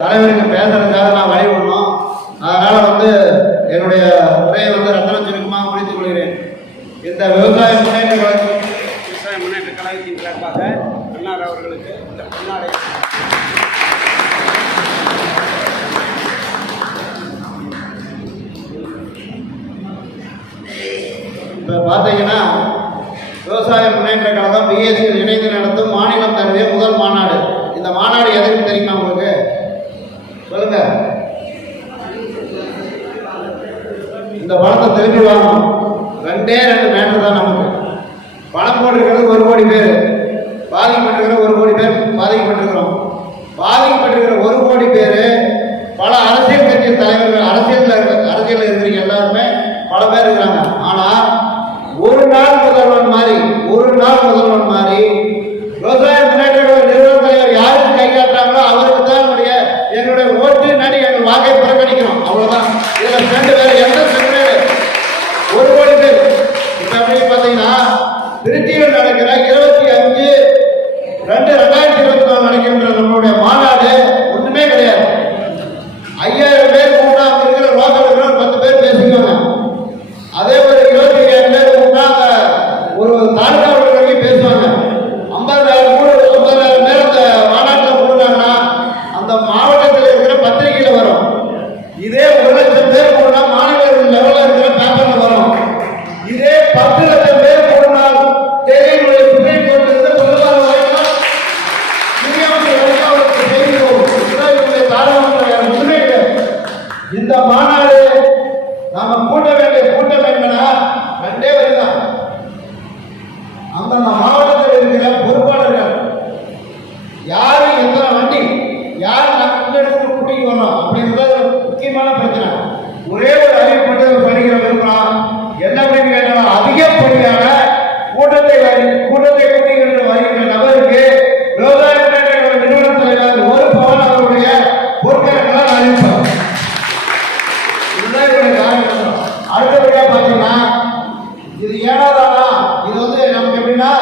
தலைவருக்கு பேசுறதுக்காக நான் வழி விடணும். அதனால என்னுடைய உரையை ரத்தன சுருக்கமாக முடித்துக் கொள்கிறேன். இந்த விவசாய முன்னேற்ற கழகத்தின் சார்பாக அண்ணார் அவர்களுக்கு இந்த பொன்னாடை இப்போ பார்த்தீங்கன்னா விவசாய முன்னேற்ற கழகம் பிஎஸ்சியில் இணைந்து நடத்தும் மாநிலம் தழுவிய முதல் மாநாடு. இந்த மாநாடு எதுக்கு தெரியுமா உங்களுக்கு? சொல்லுங்க. இந்த பணத்தை திருப்பி வாங்கணும். 2 மேட்டர் தான் நமக்கு. பணம் போட்டிருக்கிறது 1 கோடி பேர், பாதிக்கப்பட்டிருக்கிற 1 கோடி பேர் பாதிக்கப்பட்டிருக்கிறோம். பாதிக்கப்பட்டிருக்கிற 1 கோடி பேர் பல அரசியல் கட்சி தலைவர்கள், அரசியல் இருக்கிறீங்க எல்லாருமே பல பேர் இருக்கிறாங்க. ஆனால் ஒரு நாள் முதல்வன் மாதிரி விவசாய முன்னேற்ற நிறுவன தலைவர் யாருக்கு கைகாட்டுறாங்களோ அவருக்கு தான் எங்களுடைய ஓட்டு நடி எங்கள் வாக்கை புறக்கணிக்கிறோம். அவ்வளவுதான். இதுல ஃப்ரெண்டு வேற எந்த ஃப்ரெண்டு 1 கோடி பேர். இப்ப எப்படி பார்த்தீங்கன்னா திருச்சியில் நடக்கிற 25/2/2024 நடக்கின்ற நம்மளுடைய மாநாடு ஒண்ணுமே கிடையாது. 5000 பேர் கூட்டா இருக்கிற லோக்கல் 10 பேர் பேசிக்குவாங்க. அதே ஒரு 25,000 பேர் கூட்டா ஒரு தாலுகா வரைக்கும் பேசுவாங்க. 50,000 பேர் அந்த மாநாட்டில் கூட்டாங்கன்னா அந்த மாவட்டத்தில் இருக்கிற பத்திரிகையில வரும். இதே 1,00,000 பேர் கூடனா மாநில லெவலில் இருக்கிற பேப்பர்ல வரும். இதே 10 லட்சம் பேர் கூடனால் தேவையுடைய சுப்ரீம் கோர்ட் இருந்து முதல்வர் வரைக்கும் செய்தி போகும். ஒன்றுமே கிடையாது. இந்த மாநாடு நாம கூட்ட வேண்டிய கூட்டம் என்னன்னா 2 வரைதான். அந்தந்த மாவட்டத்தில் இருக்கிற பொறுப்பாளர்கள் யாரு, எத்தனை வண்டி, யார் முன்னெடுத்து கூட்டிட்டு வரணும் அப்படின்றது முக்கியமான பிரச்சனை. ஒரே ஒரு அறிவிப்பு மட்டும் படிக்கிற விரும்பலாம். என்ன அப்படின்னு கேட்டாலும் அதிகப்படியான கூட்டத்தை கூட்டிக்கின்ற வருகின்ற நபருக்கு விவசாய முன்னேற்ற நிறுவன தலைவர் 1 பவன் அவருடைய பொருட்களால் அறிவிப்பார். இதுதான் இவருடைய காரணம். அடுத்தபடியா பார்த்தீங்கன்னா இது 7ஆவதானா, இது நமக்கு எப்படின்னா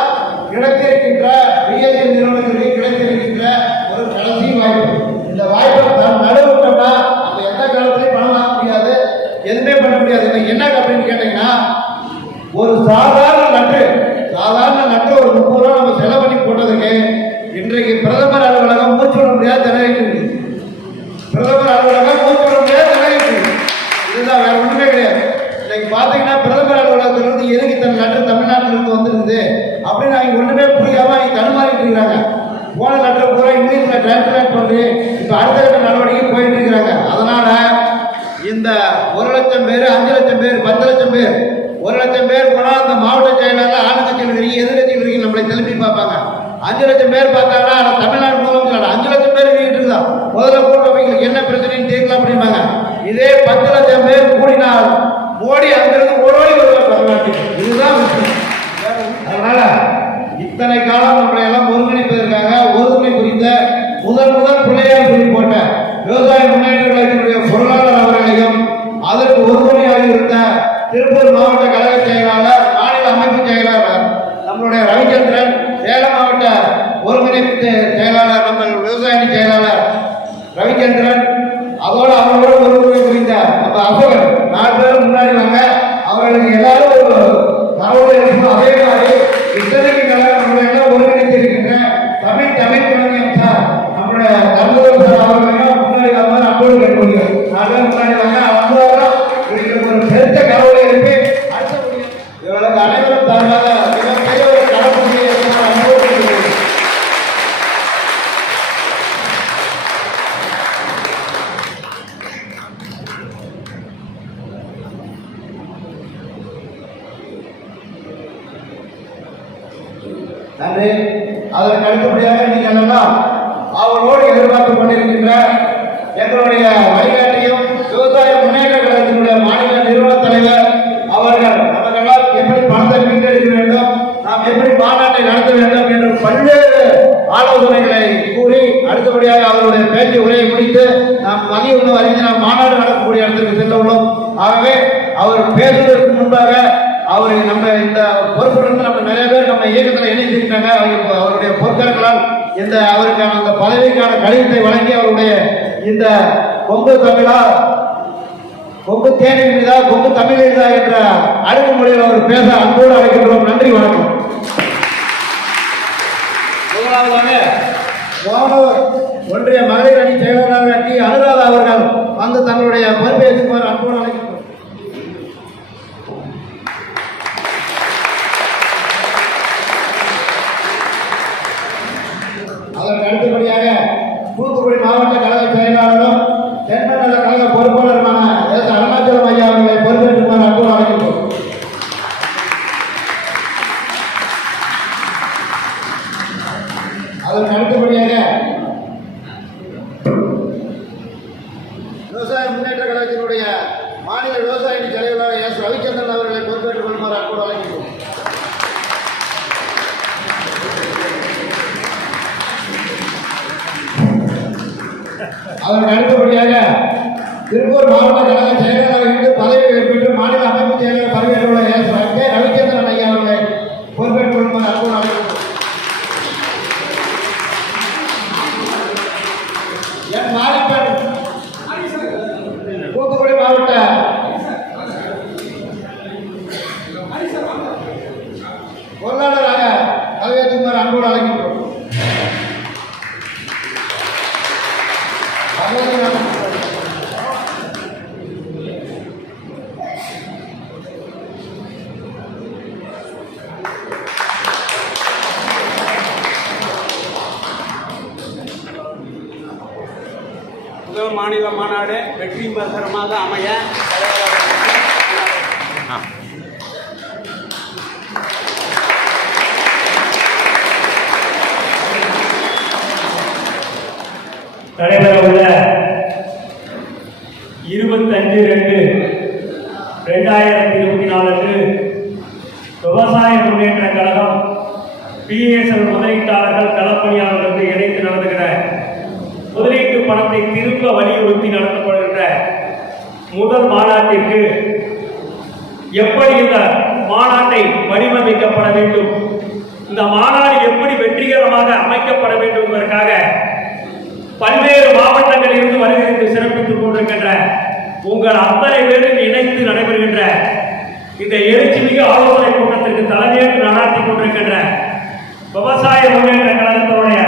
கிடைத்திருக்கின்ற பிஎஸ்சி நிறுவனங்களுக்கு கிடைத்திருக்கின்ற ஒரு கடைசி வாய்ப்பு. இந்த வாய்ப்பை நடுவிட்டோம்னா நம்ம எந்த காலத்திலையும் பணம் வாங்க முடியாது, எதுவுமே பண்ண முடியாது. என்ன அப்படின்னு கேட்டீங்கன்னா ஒரு சாதாரண நட்டு ஒரு 30 ரூபா நம்ம செலவு பண்ணி போட்டதுக்கு இன்றைக்கு பிரதமர் அலுவலகம் மூச்சு விட முடியாது திணறிட்டு. பிரதமர் அலுவலகம் மூச்சு விட முடியாது திணறிட்டு. இதுதான், வேற ஒண்ணுமே கிடையாது. இன்னைக்கு பாத்தீங்கன்னா பிரதமர் அலுவலகத்திலிருந்து எதுக்கு தன் லெட்டர் தமிழ்நாட்டிலிருந்து வந்துருக்குது அப்படின்னு அவங்க ஒண்ணுமே புரியாம அவங்க தடுமாறிட்டு இருக்கிறாங்க. போன லெட்டர் பூரா இங்கிலீஷ்ல டிரான்ஸ்லேட் பண்ணி இப்ப அடுத்த கட்ட நடவடிக்கை போயிட்டு இருக்கிறாங்க. அதனால இந்த 1 லட்சம் பேர், 5 லட்சம் பேர், 10 லட்சம் பேர், 1 லட்சம் பேர் போனா அந்த மாவட்ட செயலாளர் ஆளுங்கட்சியில் இருக்கீங்க, எதிர்கட்சியில் இருக்கீங்க, நம்மளை திருப்பி பார்ப்பாங்க. 5 லட்சம் பேர் பார்த்தாங்கன்னா தமிழ்நாடு முதலமைச்சர் 5 லட்சம் பேர் இருக்குதா முதல்ல கூட்டமைங்களுக்கு என்ன பிரச்சனைன்னு தெரியல அப்படிம்பாங்க. இதே 10 லட்சம் பேர் கூடினால் மோடி அங்கிருந்து ஓடி வருவார் தமிழ்நாட்டுக்கு. இதுதான் விஷயம். அதனால இத்தனை காலம் நம்மளை எல்லாம் ஒருங்கிணைப்பதற்காக ஒருங்கிணை குறித்த முதல் பிள்ளையார் சொல்லி போட்ட விவசாய முன்னேற்ற கழகத்தினுடைய பொருளாளர் அவர்களையும் அதற்கு ஒருங்கிணையாக இருந்த திருப்பூர் மாவட்ட கழக செயலாளர், மாநில அமைப்பு செயலாளர் நம்மளுடைய ரவிச்சந்திரன், சேலம் மாவட்ட ஒருங்கிணைப்பு செயலாளர் நம்ம விவசாய செயலாளர் ரவிச்சந்திரன், அதோடு அவர்களோடு ஒருங்கிணை புரிந்த நம்ம அசோகன் 4 பேர் முன்னாடி வாங்க. அவர்களுக்கு எல்லாரும் ஒரு தகவல் இருக்கும். அதே மாதிரி இத்தனைக்கு நம்மளை எல்லாம் ஒருங்கிணைத்து இருக்கின்ற தமிழ் கலைஞர் சார், நம்மளுடைய தர்மபுரம் சார் அவர்களையும் முன்னாடி வந்து அன்போடு கேட்கப்படுகிறோம். 4 பேர் முன்னாடி வாங்க. அவங்களும் ஒரு பெருத்த கவலை இருக்கு. அடுத்தபடியாக இவர்களுக்கு அனைவரும் தரமாக மிகப்பெரிய ஒரு கடற்படையை அன்போடு கேட்கிறோம். நன்றி. அதற்கு அடுத்தபடியாக நீங்கள் எல்லாம் அவர்களோடு எதிர்பார்த்துக் கொண்டிருக்கின்ற எங்களுடைய வழிகாட்டியும் விவசாய முன்னேற்ற கழகத்தினுடைய மாநில நிறுவன தலைவர் அவர்கள் நமக்கெல்லாம் எப்படி பணத்தை மீட்டெடுக்க வேண்டும், நாம் எப்படி மாநாட்டை நடத்த வேண்டும் என்று பல்வேறு ஆலோசனைகளை கூறி அடுத்தபடியாக அவருடைய பேச்சு உரையை முடித்து நாம் மதிய உணவு அறிந்து நாம் மாநாடு நடக்கக்கூடிய இடத்திற்கு செல்ல உள்ளோம். ஆகவே அவர் பேசுவதற்கு முன்பாக நம்ம இந்த பொறுப்பிலிருந்து நம்ம நிறைய பேர் நம்ம இயக்கத்தில் இணைந்திருக்காங்க. அவருடைய பொற்கரங்களால் இந்த அவருக்கான அந்த பதவிக்கான கடிதத்தை வழங்கி அவருடைய இந்த கொங்கு தமிழா, கொங்கு தேனி மீதா, கொங்கு தமிழ் மீதா என்ற அணுகுமுறையில் அவர் பேச அன்போடு அழைக்கின்றோம். நன்றி, வணக்கம். முதலாவதாக வானூர் ஒன்றிய மகளிர் அணி செயலாளர் டி அனுராதா அவர்கள் வந்து தங்களுடைய பொறுப்பேற்றுமாறு அன்போடு அழைக்கின்றோம். அதற்கு அடுத்தபடியாக தூத்துக்குடி மாவட்ட கழக செயலாளரும் தென்மண்டல கழக பொறுப்பாளருமான எஸ் அருணாச்சலம் ஐயா அவர்களை பொறுப்பேற்றுமாறு அன்போடு அழைக்கின்றோம். அதற்கு அடுத்தபடியாக விவசாய முன்னேற்ற கழகத்தினுடைய மாநில விவசாய அணி தலைவராக எஸ் ரவிச்சந்திரன் அவர்களை பொறுப்பேற்றுக் கொள்ளுமாறு அன்போடு அழைக்கின்றோம். அதற்கு அடுத்தபடியாக திருப்பூர் மாவட்ட கழக செயலாளர் இருந்து பதவி ஏற்பட்டு மாநில அமைப்பு செயலாளர் பதவியேற்றுள்ள எஸ் ரவிச்சந்திரன் ஐயா அவர்களை பொறுப்பேற்றுக் கொள்ளுமாறு அன்போடு அழைக்கின்றோம். என் மாரிப்பன் தூத்துக்குடி மாவட்ட பொருளாளராக பதவியேற்றுமாறு அன்போடு அழைக்கின்றோம். முதல் மாநில மாநாடு வெற்றி பெறமாக அமைய நடைபெறவுள்ள 25/2/2024 விவசாய முன்னேற்ற கழகம் பிஎஸ்எல் முதலீட்டாளர்கள் களப்பணியாளர்களுக்கு இணைந்து நடந்துகிற முதலீட்டு பணத்தை திரும்ப வலியுறுத்தி நடத்தப்படுகின்ற முதல் மாநாட்டிற்கு எப்படி இந்த மாநாட்டை வடிவமைக்கப்பட வேண்டும், இந்த மாநாடு எப்படி வெற்றிகரமாக அமைக்கப்பட வேண்டும் என்பதற்காக பல்வேறு மாவட்டங்களில் இருந்து வருகிறது சிறப்பித்துக் கொண்டிருக்கின்ற உங்கள் அத்தனை பேரும் இணைந்து நடைபெறுகின்ற இந்த எழுச்சிமிகு ஆலோசனை கூட்டத்திற்கு தலைமையேற்று நடாத்தி கொண்டிருக்கின்ற விவசாய முன்னேற்ற கழகத்தினுடைய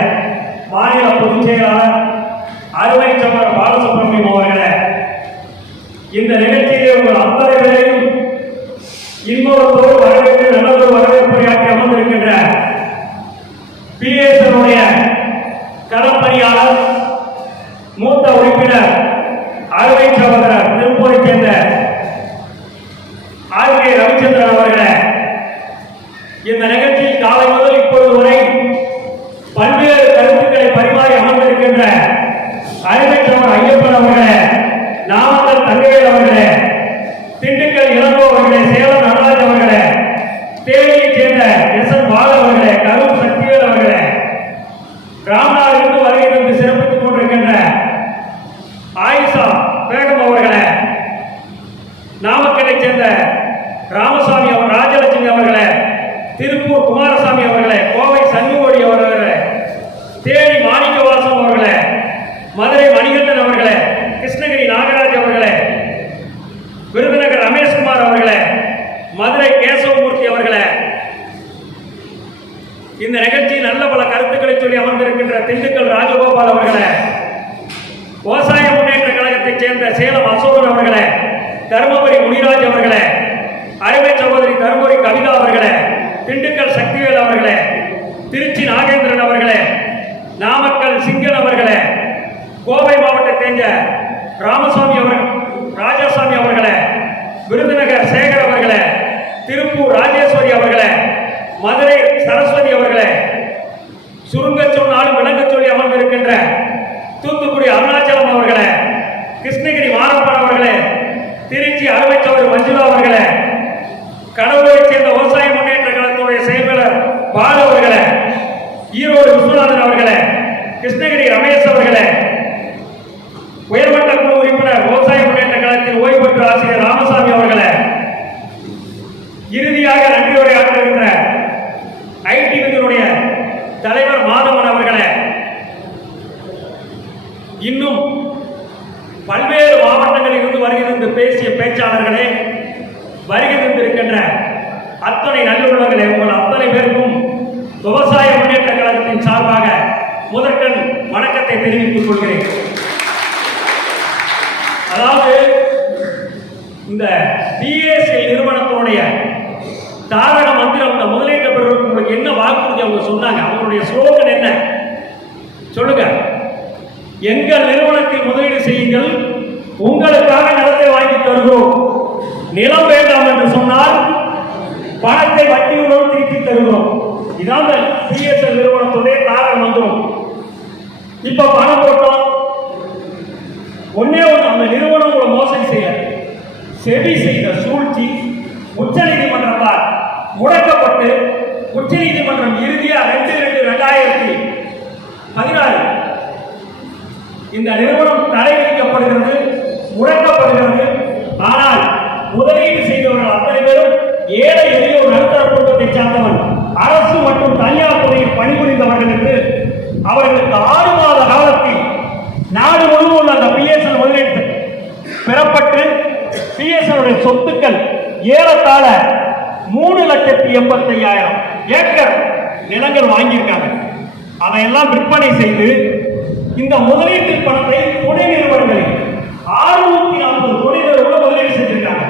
மாநில பொதுச் செயலாளர் அருமை சமர் பாலசுப்ரமணியம் அவர்களே, இந்த நிகழ்ச்சியிலே உங்கள் அத்தனை பேரையும் இன்னொருத்தோடு வரவேற்று நல்லதொரு வரவேற்புரையாற்றி அமர்ந்திருக்கின்ற பிஎஸ்எனுடைய களப்பணியாளர் மூத்த உறுப்பினர் அருமை சகோதரர் திருப்பூரை சேர்ந்த ஆர்.கே. ரவிச்சந்திரன் அவர்களே, இந்த நிகழ்ச்சியில் காலை முதல் இப்பொழுது வரை பல்வேறு கருத்துக்களை பரிமாறி அமர்ந்திருக்கின்ற அருமை சகோதரர் ஐயப்பன் அவர்களே, நாமக்கல் தங்கையர் அவர்களே, திண்டுக்கல் இளங்கோ அவர்களே, சேலம் நடராஜ் அவர்களே, தேனியைச் சேர்ந்த எஸ்.என். பாலு அவர்களே, கரூர் சக்திவேல் அவர்களே, ராமநாதிலிருந்து வருகை தந்து சிறப்பித்துக் கொண்டிருக்கின்ற ஆயிஷா பேகம் அவர்களே, நாமக்கலை சேர்ந்த ராமசாமி அவர், ராஜலட்சுமி அவர்களே, திருப்பூர் குமாரசாமி அவர்களே, கோவை சண்முகோடி அவர்களே, தேனி மாணிக்கவாசம் அவர்களே, மதுரை மணிகண்டன் அவர்களே, கிருஷ்ணகிரி நாகராஜ் அவர்களே, விருதுநகர் ரமேஷ்குமார் அவர்களே, மதுரை கேசவமூர்த்தி அவர்களே, இந்த நிகழ்ச்சியில் நல்ல பல கருத்துக்களை சொல்லி அமர்ந்திருக்கின்ற திண்டுக்கல் ராஜகோபால் அவர்களே, விவசாய முன்னேற்ற கழகத்தைச் சேர்ந்த சேலம் அசோகன் அவர்களே, தருமபுரி முனிராஜ் அவர்களே, அருமை சகோதரி தருமபுரி கவிதா அவர்களே, திண்டுக்கல் சக்திவேல் அவர்களே, திருச்சி நாகேந்திரன் அவர்களே, நாமக்கல் சிங்கன் அவர்களே, கோவை மாவட்டத்தை சேர்ந்த ராமசாமி அவர்கள், ராஜாசாமி அவர்களே, விருதுநகர் சேகர் அவர்களே, திருப்பூர் ராஜேஸ்வரி அவர்களே, மதுரை சரஸ்வதி அவர்களே, சுருங்க சொன்னாலும் விளங்க சொல்லி அமர்ந்திருக்கின்ற தூத்துக்குடி அருணாச்சலம் அவர்களே, கிருஷ்ணகிரி மாரப்பன் அவர்களே, திருச்சி அருமை சகோதரி மஞ்சுளா அவர்களே, கடலூரைச் சேர்ந்த விவசாய முன்னேற்ற கழகத்துடைய செயலாளர் பாலு அவர்களே, ஈரோடு விஸ்வநாதன் அவர்களே, கிருஷ்ணகிரி ரமேஷ் அவர்களே, உயர்மட்ட குழு உறுப்பினர் விவசாய முன்னேற்ற கழகத்தின் ஓய்வு பெற்ற ஆசிரியர் ராமசாமி அவர்களே, இறுதியாக நன்றி உரையாற்றுகின்ற ஐடி விதினுடைய தலைவர் மாதவன் அவர்களே, இன்னும் பல்வேறு மாவட்டங்களில் இருந்து வருகிறது பேசிய பேச்சாளர்களே, வருகை தந்திருக்கின்ற அத்தனை நல்லுள்ளங்களே, உங்கள் அத்தனை பேருக்கும் விவசாய முன்னேற்ற கழகத்தின் சார்பாக முதற்கண் வணக்கத்தை தெரிவித்துக் கொள்கிறேன். அதாவது இந்த பிஎஸ்எல் நிறுவனத்தினுடைய தாரக மந்திரம், இந்த முதலீட்டு பெறுவதற்கு உங்களுக்கு என்ன வாக்குறுதி அவங்க சொன்னாங்க, அவங்களுடைய ஸ்லோகன் என்ன சொல்லுங்க? எங்கள் நிறுவனத்தில் முதலீடு செய்யுங்கள், உங்களுக்காக நிலத்தை வாங்கி தருகிறோம். நிலம் வேண்டாம் என்று சொன்னால் பணத்தை வட்டியுடன் திருப்பி தருகிறோம். இதான் பிஎஸ்எல் நிறுவனத்துடைய தாரக மந்திரம். இப்ப பணம் போட்டோம், ஒன்னே ஒன்று, அந்த நிறுவனம் உங்களை மோசடி செய்ய செபி செய்த சூழ்ச்சி உச்ச நீதிமன்றத்தால் முடக்கப்பட்டு, உச்ச நீதிமன்றம் இறுதியா 2/2/2016 இந்த நிறுவனம் தடை விதிக்கப்படுகிறது, முடக்கப்படுகிறது. ஆனால் முதலீடு செய்தவர்கள் அத்தனை பேரும் ஏழை எளிய ஒரு நடுத்தர குடும்பத்தை சார்ந்தவன், அரசு மற்றும் தனியார் துறையில் பணிபுரிந்தவர்கள் என்று அவர்களுக்கு 6 மாத காலத்தில் நாடு முழுவதும் உள்ள அந்த பிஎஸ்எல் முதலீடு பெறப்பட்டு பிஎஸ்எல் சொத்துக்கள் ஏறத்தாழ 3,85,000 ஏக்கர் நிலங்கள் வாங்கியிருக்காங்க. அதையெல்லாம் விற்பனை செய்து இந்த முதலீட்டு பணத்தை துணை நிறுவனங்களில் 640 துணை நிறுவனம் முதலீடு செஞ்சிருக்காங்க.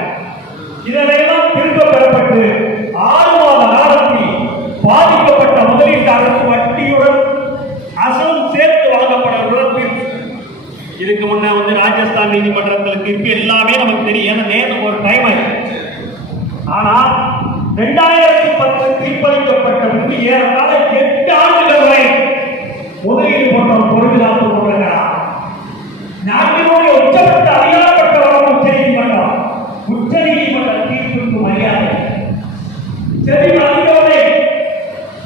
இதனையெல்லாம் திரும்ப பெறப்பட்டு 6 மாத காலத்தில் பாதிக்கப்பட்ட முதலீட்டாளருக்கு வட்டியுடன் அசலும் சேர்த்து வழங்கப்பட தீர்ப்பு. இதுக்கு முன்ன ராஜஸ்தான் நீதிமன்றத்தில் தீர்ப்பு எல்லாமே நமக்கு தெரியும், நேரம் ஒரு டைம் ஆயிடுச்சு. ஆனா 2010 தீர்ப்பளிக்கப்பட்டதற்கு ஏறத்தாழ 8 ஆண்டுகள் வரை முதலீடு போன்ற பொருளாதார கொண்டிருக்கிறார். நாட்டினுடைய உச்சபட்ச அதிகாரப்பட்ட வரும் உச்ச நீதிமன்றம், உச்ச நீதிமன்ற தீர்ப்புக்கு மரியாதை சரி அதிகாரை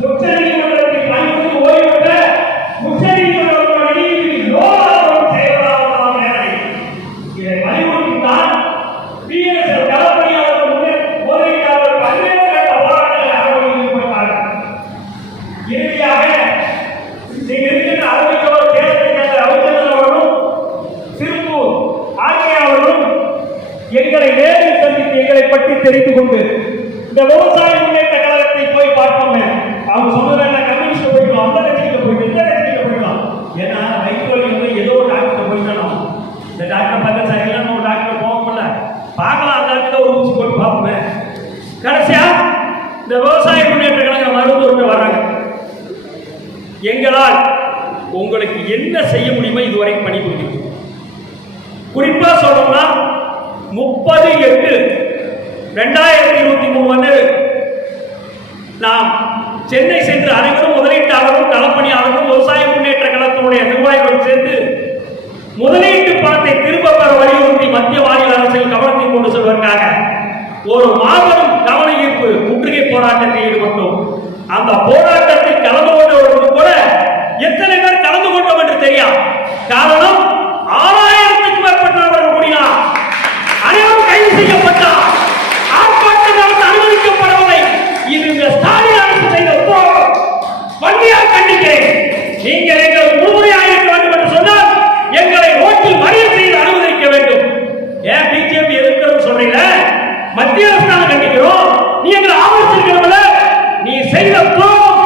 உச்ச நீதிமன்றத்தில் பணிபுரிந்து ஓய்வு பெற்ற உச்ச நீதிமன்றத்தோட நீதிபதி லோகாபுரம் செயலாளர் நேரடி இதை வலியுறுத்தித்தான் பிஎஸ்எல் களப்பணியாளர் முதலீட்டாளர் பல்வேறு கட்ட போராட்டங்களை ஈடுபட்டார்கள். இறுதியாக நீங்க இருக்கின்ற அறிவிக்கவர் தேர்தல் ரவிச்சந்திரன் அவர்களும் திருப்பூர் ஆகியவர்களும் எங்களை நேரில் சந்தித்து எங்களை பற்றி தெரிந்து கொண்டு இந்த விவசாய முன்னேற்ற கழகத்தை போய் பார்ப்போம். அவங்க சொன்னது கம்யூனிஸ்ட் போய்க்கலாம், அந்த கட்சியில போயிட்டு இந்த கட்சியில போய்க்கலாம். ஏன்னா வைகோலி ஏதோ ஒரு டாக்டர் போயிட்டோம், இந்த டாக்டர் பார்த்து சரியில்லைன்னு ஒரு டாக்டர் போகல, பார்க்கலாம், அந்த இடத்துல ஒரு ஊசி போட்டு பார்ப்போம். கடைசியா இந்த விவசாய முன்னேற்ற கழக மருத்துவர்கள் வர்றாங்க. எங்களால் உங்களுக்கு என்ன செய்ய முடியுமோ இதுவரை பணிபுரியும். குறிப்பா சொல்லணும்னா 30/8/2023 நாம் சென்னை சென்று அனைவரும் முதலீட்டாளரும் களப்பணியாளரும் விவசாய முன்னேற்ற கழகத்தினுடைய நிர்வாகிகள் சேர்ந்து முதலீட்டு பணத்தை திரும்ப பெற வலியுறுத்தி மத்திய மாநில அரசியல் கவனத்தை கொண்டு செல்வதற்காக ஒரு மாபெரும் கவன ஈர்ப்பு முற்றுகை போராட்டத்தில் ஈடுபட்டோம். அந்த போராட்டத்தில் கலந்து கொண்டவர்களுக்கு கூட எத்தனை பேர் கலந்து கொண்டோம் என்று தெரியாது. காரணம் 6000க்கும் மேற்பட்டவர்கள் கூடினார். அனைவரும் கைது செய்யப்பட்டார். ஆர்ப்பாட்டம் நடத்த அனுமதிக்கப்படவில்லை. இது இந்த ஸ்டாலின் அரசு செய்த துரோகம். வன்மையாக கண்டிக்கிறேன். நீங்கள் எங்கள் முழுமையாக இருக்க வேண்டும் என்று சொன்னால் எங்களை ரோட்டில் மறியல் செய்து அனுமதிக்க வேண்டும். ஏன் பிஜேபி எதிர்க்கிறது சொல்றீங்க? மத்திய அரசாங்கம் கண்டிக்கிறோம், நீ எங்களை ஆலோசிக்கிறவங்கள நீ செய்த துரோகம்.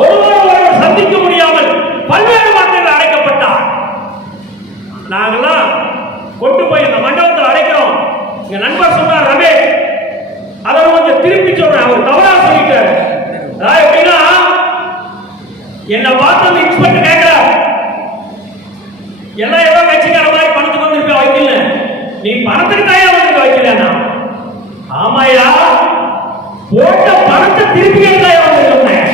ஒருவர் சந்திக்க முடியாமல் பல்வேறு மக்கள் அடைக்கப்பட்டார். நாங்கெல்லாம் கொண்டு போய் இந்த மண்டபத்தில் அடைக்கிறோம். எங்க நண்பர் சொன்னார் ரமேஷ், அதை கொஞ்சம் திருப்பி சொல்றேன், அவர் தவறா சொல்லிட்டாரு. அதாவது எப்படின்னா, என்னை பார்த்து இன்ஸ்பெக்டர் கேட்கிறார், எல்லாம் ஏதோ கட்சிக்கார மாதிரி பணத்துக்கு வந்து வைக்கல, நீ பணத்துக்கு தாயா வந்து வைக்கலன்னா, ஆமாயா போட்ட பணத்தை திருப்பி தாயா வந்து சொன்னேன்.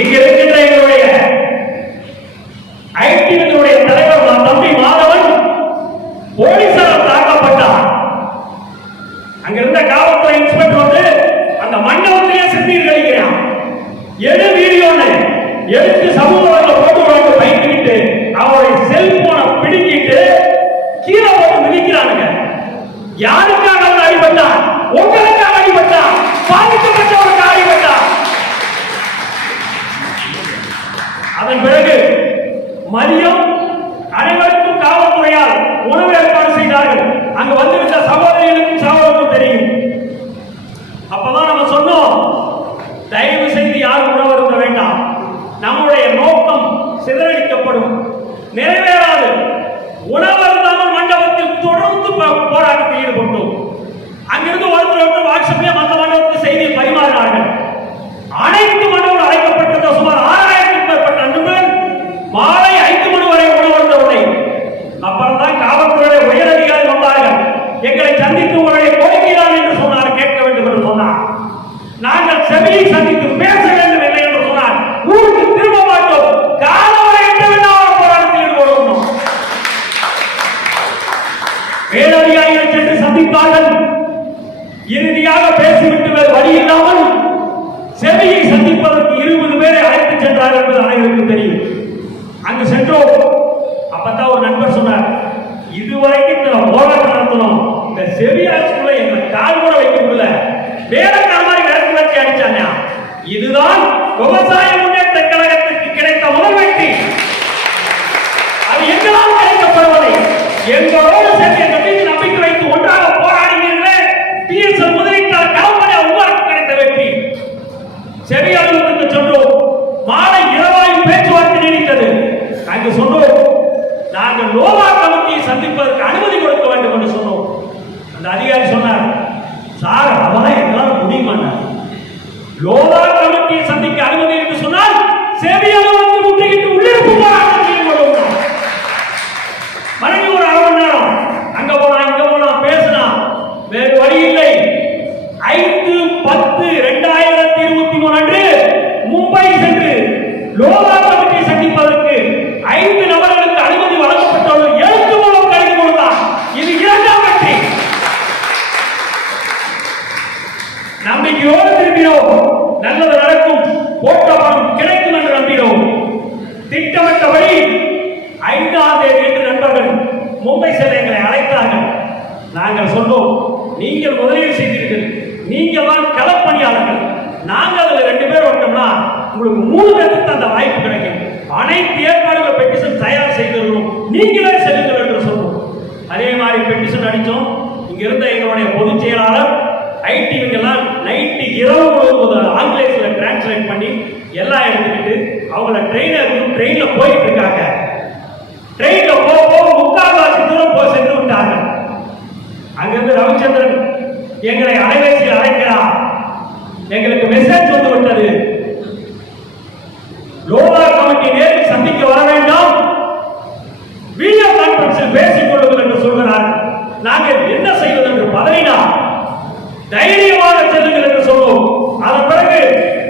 இங்க இருக்கின்ற எங்களுடைய ஐடிவினுடைய தலைவர் தம்பி மாதவன் போலீசாரால் தாக்கப்பட்டார். அங்க இருந்த காவல்துறை இன்ஸ்பெக்டர் வந்து அந்த மண்டபத்திலே சிறுநீர் கழிக்கிறான். எடு வீடியோன்னு எடுத்து சமூகத்தில் போட்டு விட்டு பயந்துக்கிட்டு அவருடைய செல்போனை பிடிக்கிட்டு கீழே போட்டு மிதிக்கிறானுங்க. யாருக்காக அவர் அடிபட்டார்? உங்களுக்காக அடிபட்டார், பாதிக்கப்பட்டவருக்காக அடிபட்டார். அதன் பிறகு மதியம் அனைவருக்கும் காவல்துறையால் உணவு ஏற்பாடு செய்தார்கள். அங்கு வந்திருந்த சகோதரிகளுக்கும் சகோதரர்களுக்கும் தெரியும். அப்பதான் நம்ம சொன்னோம், தயவு செய்து யாரும் உணவு இருக்க வேண்டாம், நம்முடைய நோக்கம் சிதறடிக்கப்படும், நிறைவேறாது. உணவு இருந்தாலும் மண்டபத்தில் தொடர்ந்து போராட்டத்தில் ஈடுபட்டோம். அங்கிருந்து ஒருத்தர் வாட்ஸ்அப்ல மற்ற மண்டபத்துக்கு செய்தியை பரிமாறினார்கள். அனைத்து மண்டபங்கள் அழைக்கப்பட்டிருந்த சுமார் 6000க்கும் மேற்பட்ட நண்பர்கள் மாலை 5 மணி வரை உணவருந்தவில்லை. அப்புறம் தான் காவல்துறை உயர் அதிகாரி வந்தார்கள். எங்களை சந்தித்து உங்களுடைய கோரிக்கைதான் என்று சொன்னார், கேட்க வேண்டும் என்று சொன்னார். நாங்கள் செவியை சந்தித்து பேச வேண்டும் இல்லை என்று சொன்னார். ஊருக்கு திரும்ப மாட்டோம், காலவரை போராட்டத்தில் ஈடுபடுவோம். மேலதிகாரிகள் சென்று சந்தித்தார்கள். இறுதியாக பேசிவிட்டு வேறு வழி இல்லாமல் செவியை சந்திப்பதற்கு 20 பேரை அழைத்து சென்றார் என்பது அனைவருக்கும் தெரியும். அங்கு சென்றோம். அப்பதான் ஒரு நண்பர் சொன்னார், இதுவரைக்கும் போராட்டம் நடத்தணும், இந்த செவியாச்சுக்குள்ள எங்களை கால் கூட வைக்க முடியல, வேலைக்கார மாதிரி விளக்கு வச்சு அடிச்சாங்க. இதுதான் விவசாய முன்னேற்ற கழகத்திற்கு கிடைத்த முதல் வெற்றி. அது எங்களால் கிடைக்கப்படுவதை எங்களோடு சேர்த்து எங்கள் மீது நம்பிக்கை வைத்து ஒன்றாக போராடுகிறீர்களே, பிஎஸ்எல் முதலீட்டாளர் கம்பெனி உங்களுக்கு கிடைத்த வெற்றி. செவி அலுவலகத்துக்கு சென்றோம். மாலை இரவாயும் பேச்சுவார்த்தை நீடித்தது. அங்கு சொன்னோம், நாங்கள் லோவா கமிட்டியை சந்திப்பதற்கு அனுமதி கொடுக்க வேண்டும் என்று சொன்னோம். அந்த அதிகாரி சொன்னார், சார் அவரை எங்களால் முடியுமாட்டார், லோவா கமிட்டியை சந்திக்க அனுமதி என்று சொன்னால் செவி அலுவலகத்தை முற்றுகிட்டு உள்ளிருப்பு போராட்டம் செய்து கொள்வோம். மறுபடி ஒரு 1/2 மணி நேரம் அங்க போனா இங்க போனா பேசினா, வேறு வழி இல்லை. 5/10/2023 அன்று மும்பை சென்று லோவா கமிட்டியை சந்திப்பதற்கு 5 நபர்களுக்கு அனுமதி வழங்கப்பட்டுள்ள எழுத்து மூலம் கடிதம் கொடுத்தார். இது 2ஆம் வெற்றி. நம்பிக்கையோடு திரும்பினோம், நல்லது நடக்கும், போட்ட பணம் கிடைக்கும் என்று நம்பினோம். திட்டமிட்டபடி 5ஆம் தேதி என்று நண்பர்கள் மும்பை செல்ல எங்களை அழைத்தார்கள். நாங்கள் சொன்னோம், நீங்கள் முதலீடு செய்தீர்கள், நீங்கள் தான் களப்பணியாளர்கள், நாங்கள் அதில் 2 பேர் வந்தோம்னா உங்களுக்கு 3 பேருக்கு அந்த வாய்ப்பு கிடைக்கும். அனைத்து ஏற்பாடுகளை பெட்டிஷன் தயார் செய்திருக்கிறோம், நீங்களே செல்லுங்கள் என்று சொன்னோம். அதே மாதிரி பெட்டிஷன் அடித்தோம். இங்க இருந்த எங்களுடைய பொதுச் செயலாளர் ஐடிவிங்கெல்லாம் நைட்டு இரவு முழுவதும் ஆங்கிலேயத்தில் டிரான்ஸ்லேட் பண்ணி எல்லாம் எடுத்துக்கிட்டு அவங்கள ட்ரெயின்ல போயிட்டு இருக்காங்க. ட்ரெயின்ல போக 3/4 தூரம் போய் சென்று விட்டார்கள். அங்கிருந்து ரவிச்சந்திரன் எங்களை அலைபேசியில் அழைக்கிறார். எங்களுக்கு மெசேஜ் வந்து விட்டது, லோவா கமிட்டி நேரில் சந்திக்க வர வேண்டாம், வீடியோ கான்பரன்ஸில் பேசிக் கொள்ளுங்கள் என்று சொல்கிறார். நாங்கள் என்ன செய்வது என்று பதறினார். தைரியமாக செல்லுங்கள் என்று சொல்லுவோம். அதன் பிறகு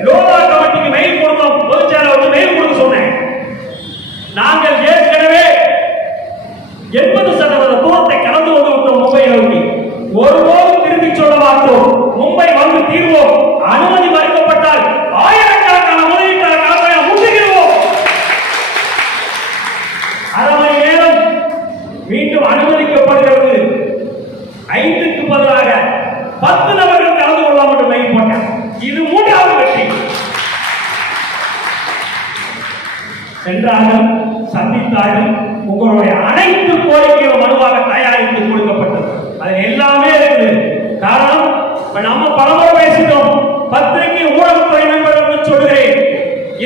லோவா கமிட்டிக்கு மெயில் கொடுத்தோம். பொதுச் செயலாளருக்கு மெயில் கொடுக்க சொன்னேன். நாங்கள் ஏற்கனவே 80% தூரத்தை கடந்து வந்து விட்டோம் மும்பை நோக்கி. ஒருபோதும் திரும்பி சொல்ல மாட்டோம், மும்பை வந்து தீர்வோம். அனுமதி மறுக்கப்பட்டால் 1000கணக்கான முதலீட்டாளர் கலப்பையை முற்றுகிறோம். 1/2 மணி நேரம் மீண்டும் அனுமதிக்கப்படுகிறது. 5க்கு பதிலாக 10 நபர்கள் கலந்து கொள்ளலாம் என்று மெயில் போட்டார். இது 3ஆவது வெற்றி. சென்றார்கள், சந்தித்தார்கள். உங்களுடைய அனைத்து கோரிக்கைகளும் மனுவாக தயாரித்து கொடுக்கப்பட்டது. அது எல்லாமே இருக்குது. காரணம், நம்ம பலமுறை பேசிட்டோம். பத்திரிகை ஊடகத்துறை நண்பர்களுக்கு சொல்கிறேன்,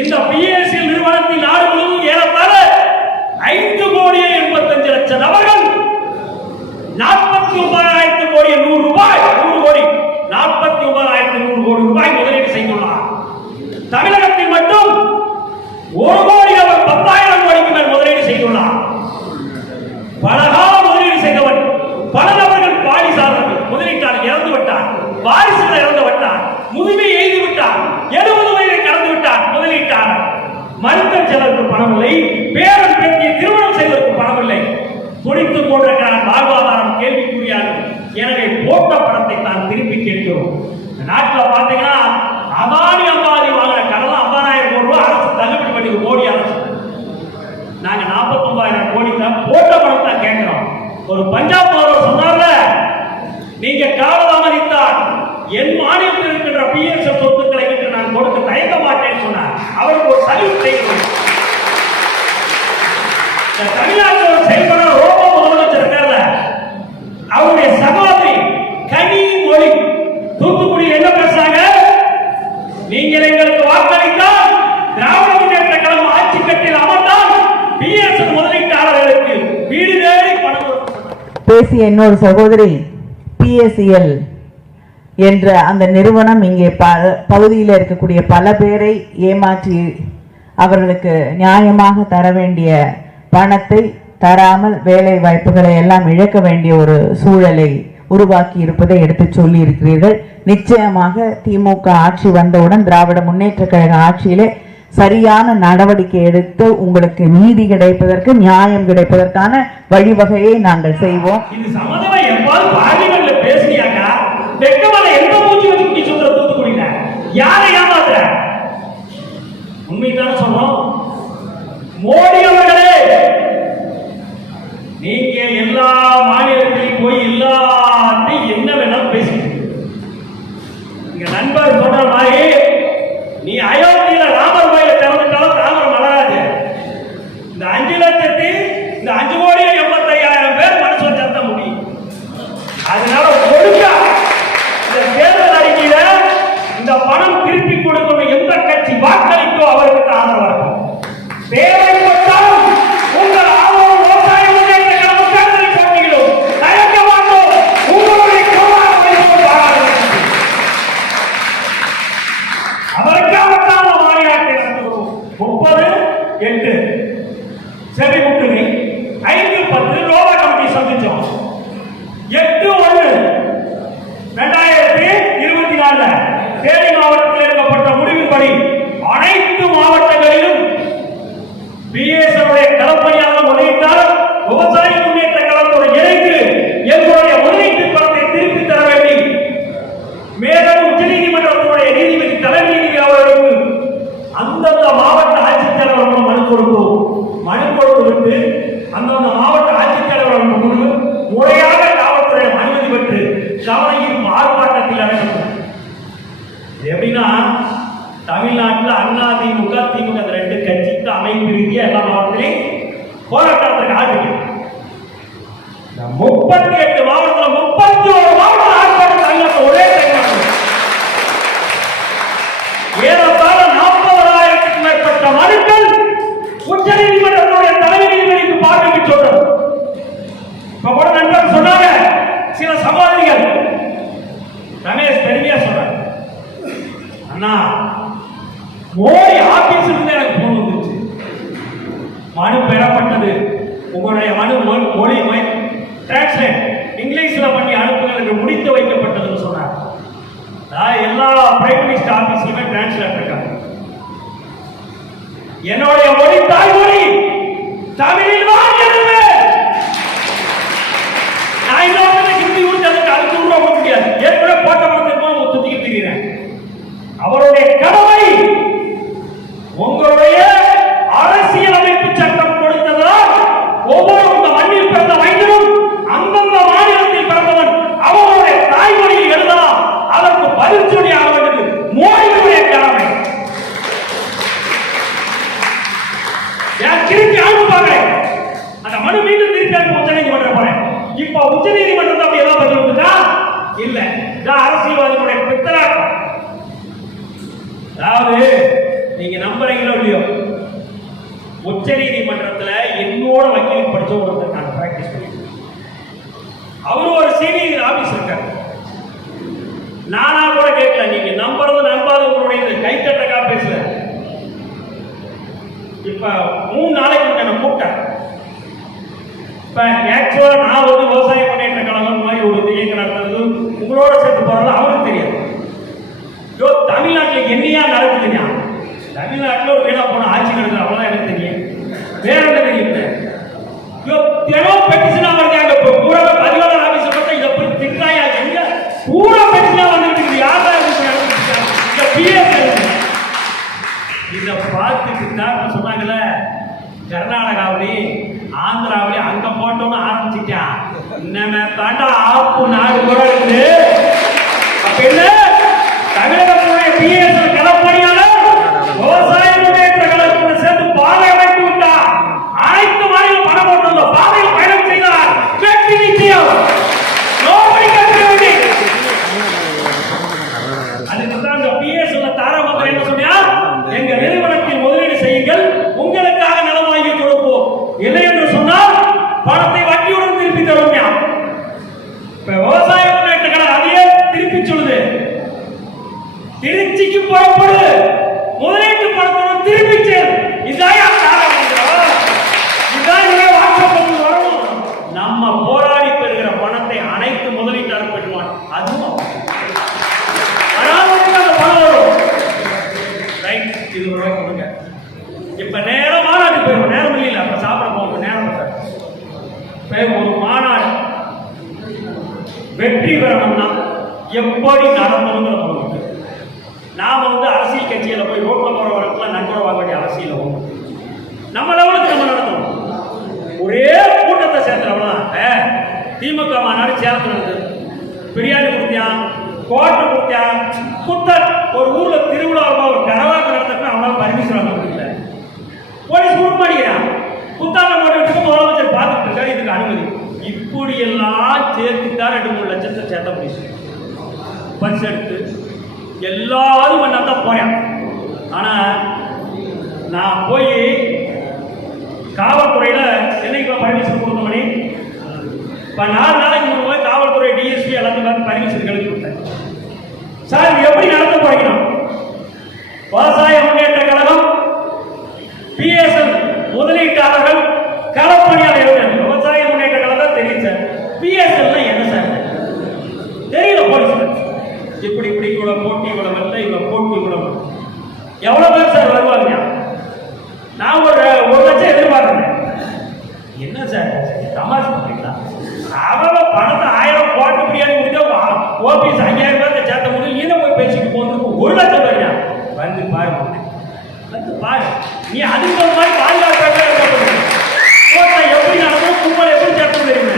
இந்த பிஎஸ்எல் நிறுவனத்தின் நாடு முழுவதும் ஏறத்தாழ 5,85,00,000 நபர்கள் 49,000 கோடி 100 ரூபாய் 100 கோடி 49,100 கோடி ரூபாய் முதலீடு செய்துள்ளார். தமிழகத்தில் மட்டும் 1 கோடி அவர் 10,000 கோடிக்கு மேல் முதலீடு செய்துள்ளார். பலகால முதலீடு செய்தவன். பல நபர்கள் பாடிசார்கள். முதலீட்டாளர் இறந்து விட்டார், வாரிசுகள் இறந்து விட்டார், முதுமை எய்து விட்டார், 70 வயதை கடந்து விட்டார். முதலீட்டாளர் மருத்துவ செலவுக்கு பணம் இல்லை, பேரன் பேட்டியை திருமணம் செய்வதற்கு பணம் இல்லை, துடித்துக் கொண்டிருக்கிறார். வாழ்வாதாரம் கேள்விக்குரியார்கள். எனவே போட்ட பணத்தை தான் திருப்பி கேட்கிறோம். நாட்டில் பார்த்தீங்கன்னா அதானி அம்பானி வாங்கின கடலாம் 50,000 கோடி ரூபாய் அரசு தள்ளுபடி பண்ணி மோடி அரசு. நாங்க 49,000 கோடி தான் போட்ட பணம் தான் கேட்கிறோம். ஒரு பஞ்சாப் முதல்வர் சொன்னார்ல, நீங்க காலதாமதித்தால் என் மாநிலத்தில் இருக்கின்ற பிஎஸ்எல் சொத்துக்களை விட்டு நான் கொடுக்க தயங்க மாட்டேன்னு சொன்னார். அவருக்கு ஒரு சல்யூட் செய்கிறோம். பேசிய இன்னொரு சகோதரி PSEL என்ற அந்த நிறுவனம் இங்கே பகுதியில் இருக்கக்கூடிய பல பேரை ஏமாற்றி அவர்களுக்கு நியாயமாக தர வேண்டிய பணத்தை தராமல் வேலை வாய்ப்புகளை எல்லாம் இழக்க வேண்டிய ஒரு சூழலை உருவாக்கி இருப்பதை எடுத்து சொல்லி இருக்கிறீர்கள். நிச்சயமாக திமுக ஆட்சி வந்தவுடன் திராவிட முன்னேற்ற கழக ஆட்சியிலே சரியான நடவடிக்கை எடுத்து உங்களுக்கு நீதி கிடைப்பதற்கு, நியாயம் கிடைப்பதற்கான வழிவகையை நாங்கள் செய்வோம். இது சம்பந்தமா எவ்வாறு பார்லிமெண்ட்ல பேசுனியாங்க? வெக்கமான எந்த மூஞ்சி வச்சு நீ சொல்ற தூத்துக்குடியில யாரை ஏமாத்துற? உண்மைதானே சொல்றோம். மோடி அவர்களே, நீங்க எல்லா மாநிலத்திலையும் போய் எல்லாத்தையும் என்ன வேணாலும் பேசிட்டு இங்க நண்பர் சொல்ற மாதிரி நீ அயோத்தியில ராமர் கோயில திறந்துட்டாலும் ராமர் மலராது. இந்த 5 லட்சத்தி இந்த 5,85,000 பேர் மனசு சத்த முடியும். அதனால ஒழுங்கா இந்த தேர்தல் அறிக்கையில இந்த பணம் திருப்பி கொடுக்கணும். எந்த கட்சி வாக்களிக்கோ அவருக்கு ஆதரவு இருக்கும். தேவைப்பட்டால் உங்கள் ஆதரவு விவசாய முன்னேற்ற கழகம் தேர்தலில் போட்டியிடும். தயக்க மாட்டோம். உங்களுடைய அதற்காகத்தான் மாநிலத்தை நடத்துகிறோம். 30/8 செவி முற்றுகை, 5/10 ரோவா கமிட்டி சந்திச்சோம். 8/1/2024 தேனி மாவட்டத்தில் எடுக்கப்பட்ட முடிவின்படி அனைத்து மாவட்டங்களிலும் பிஎஸ்எஃப் களப்பணியாக முதலீட்டால் விவசாய முன்னேற்ற கழகத்தோடு இணைந்து எங்களுடைய முதலீட்டு பணத்தை திருப்பி தர வேண்டி மேலும் உச்சநீதிமன்றத்துடைய நீதிபதி தலைமை நீதிபதி அவர்களுக்கு அந்தந்த மாவட்ட ஆட்சித்தலைவர்கள் மனு கொடுத்தோம். மனு கொடுத்துவிட்டு அந்தந்த மாவட்ட ஆட்சித்தலைவர்கள் முழு முறையாக காவல்துறை அனுமதி பெற்று கவனையும் ஆர்ப்பாட்டத்தில் அடங்கும். எப்படின்னா தமிழ்நாட்டில் அண்ணா திமுக திமுக 2 கட்சிக்கு அமைப்பு ரீதியாக எல்லா மாவட்டத்திலையும் போராட்டத்துக்கு ஆரம்பிக்கும். 38 மாவட்டத்தில் 31 மாவட்டம் ஆர்ப்பாட்டம் தங்களுக்கு ஒரே ஏறத்தாழ 40,000க்கும் மேற்பட்ட மனுக்கள் உச்ச நீதிமன்றத்துடைய தலைமை நீதிபதிக்கு பார்வைக்கு சொல்றோம். இப்ப கூட நண்பர் சொன்னாங்க, சில சகோதரிகள் ரமேஷ் பெருமையா சொல்றாங்க, அண்ணா மோடி ஆபீஸ் இருந்து எனக்கு போன் வந்துச்சு, மனு பெறப்பட்டது, உங்களுடைய மனு மொழி டிரான்ஸ்லேட் இங்கிலீஷ்ல பண்ணி அனுப்புங்களுக்கு முடித்து வைக்கப்பட்டதுன்னு சொன்னாங்க. எல்லா பிரைம் மினிஸ்டர் ஆபீஸ்லயுமே டிரான்ஸ்லேட் இருக்காங்க. என்னுடைய மொழி தாய்மொழி தமிழில் தான் எழுதுவே. நான் இன்னொரு ஹிந்தி உறுதிக்கு அதுக்கு ரூபா கொடுக்க முடியாது. ஏற்கனவே போட்ட படத்துக்கு சுத்திக்கிட்டு இருக்கிறேன். அவருடைய கடமை உங்களுடைய அரசியல் அமைப்பு சட்டம் கொடுத்ததால் ஒவ்வொரு இந்த மண்ணில் பிறந்த மனிதனும் அந்தந்த மாநிலத்தில் பிறந்தவன் அவருடைய தாய்மொழியில் எழுதலாம். அதற்கு பதில் சொல்லி ஆக வேண்டியது மோடியுடைய கடமை. திருப்பி அனுப்புவாங்க. அந்த மனு மீண்டும் திருப்பி அனுப்ப உச்ச நீதிமன்றம் போறேன். இப்ப உச்ச நீதிமன்றம் அப்படி ஏதாவது பதில் கொடுத்தா இல்ல, அரசியல்வாதிகளுடைய பித்தலாட்டம். அதாவது நீங்க நம்புறீங்களோ இல்லையோ, உச்ச நீதிமன்றத்துல என்னோட வக்கீல் படிச்ச ஒருத்தர் நான் பிராக்டிஸ் பண்ணிருக்கேன். அவரு ஒரு சீனியர் ஆபீஸ் இருக்காரு. நானா கூட கேட்கல, நீங்க நம்புறது நம்பாத உங்களுடைய கைத்தட்டக்கா பேசல. இப்ப 3 நாளைக்கு முன்னாடி நான் கூப்பிட்டேன். இப்ப ஆக்சுவலா நான் வந்து விவசாய முன்னேற்ற கழகம் மாதிரி ஒரு இயக்கம் நடத்துறது உங்களோட சேர்த்து போறது அவருக்கு தெரியாது. தமிழ்நாட்டில் என்னையா நடக்குது냐, தமிழ்நாட்டில் ஒரு வீணா போன ஆட்சி நடக்குது, அவ்வளவுதான் எனக்கு தெரியும். வேற என்ன தெரியும்? தினம் பெட்டிஷனா வருது. அங்க பூரா பதிவாளர் ஆபீஸ் பார்த்தா இதை போய் திட்டாயா எங்க பூரா பெட்டிஷனா வந்துருக்கு. யாரா இதை பார்த்துட்டு தான் சொன்னாங்கல்ல, கர்நாடகாவிலையும் ஆந்திராவிலையும் அங்க போட்டோம்னு ஆரம்பிச்சுட்டான். இன்னமே தாண்டா ஆப்பு நாடு கூட இருக்குது. அப்ப என்ன தமிழகத்துடைய பிஎஸ்எல் களப்பணியாளர் விவசாய முன்னேற்ற கழகத்துடன் சேர்ந்து பாதை அமைத்து விட்டார். அனைத்து மாநிலம் பணம் போட்டுள்ள பாதையில் பயணம் செய்தார். வெற்றி நிச்சயம். அதுக்குதான் இந்த பிஎஸ்எல் தாராமந்திரம் என்ன சொன்னா, எங்க நிறுவனத்தில் முதலீடு செய்யுங்கள், உங்களுக்காக நலம் வாங்கி கொடுப்போம். இல்லை என்று சொன்னால் பணத்தை வட்டியுடன் திருப்பி தரும். புறப்படு, முதலீட்டு பணத்தை திருப்பி சேர். இதான் வாட்ஸ்அப் வரணும். நம்ம போராடி பெறுகிற பணத்தை அனைத்து முதலீட்டாளர் பெறுவான். அதுவும் பணம் வரும். ரைட், இது ஒரு ரூபாய் கொடுங்க. இப்ப நேரம் மாநாடு போயிடும். நேரம் இல்லை, அப்ப சாப்பிட போக நேரம் ஒரு மாநாடு வெற்றி பெறணும்னா எப்படி நடத்தணுங்கிற பொருள். நாம அரசியல் கட்சியில போய் ரோட்ல போறவர்களுக்கு நன்கொடை வாங்க வேண்டிய அவசியம் இல்லை. நம்ம லெவலுக்கு நம்ம நடத்தணும். ஒரே கூட்டத்தை சேர்த்துறவங்களாம் திமுக மாநாடு சேர்த்து நடந்தது. பிரியாணி கொடுத்தியான், கோட்டை கொடுத்தியான், புத்தர் ஒரு ஊர்ல திருவிழாவுக்கு ஒரு கரவாக்கு நடத்தப்ப அவங்களால பர்மிஷன் வாங்க முடியல. போலீஸ் குரூப் பண்ணிக்கிறான். புத்தாண்ட போட்டு முதலமைச்சர் பார்த்துட்டு இருக்காரு, இதுக்கு அனுமதி. இப்படி எல்லாம் சேர்த்துதான் 2-3 லட்சத்தை சேர்த்த முடியும். பஸ் எடுத்து எல்லாரும் பண்ணாதான் போறேன். ஆனா நான் போய் காவல்துறையில என்னைக்கு பர்மிஷன் கொடுத்தோம்னே, இப்ப 4 நாளைக்கு முன்பு போய் காவல்துறை டிஎஸ்பி எல்லாத்தையும் பார்த்து பர்மிஷன் எழுதி கொடுத்தேன். சார் எப்படி நடத்த போறீங்க? விவசாய முன்னேற்ற கழகம், பிஎஸ்எல் முதலீட்டாளர்கள், களப்பணியாளர்கள். விவசாய முன்னேற்ற கழகம் தெரியும் சார், பிஎஸ்எல் என்ன சார் தெரியல. போலீஸ் இப்படி இப்படி இவ்வளவு போட்டி, இவ்வளவு வரல, இவ்வளவு போட்டி, இவ்வளவு எவ்வளவு பேர் சார் வருவாங்க? நான் ஒரு 1 லட்சம் எதிர்பார்க்கிறேன். என்ன சார் தமாஷ் பண்றீங்களா? அவள பணத்தை 1000 போட்டு பிரியாணி முடிஞ்சா ஓபிஎஸ் 5000 ரூபாய் சேர்த்த முடியும். நீங்க போய் பேசிட்டு போறதுக்கு 1 லட்சம் வருங்க. வந்து பாரு, வந்து பாரு. நீ அதுக்கு ஒரு மாதிரி பாதுகாப்பு எப்படி நடக்கும், கும்பல் எப்படி சேர்த்து தெரியுங்க.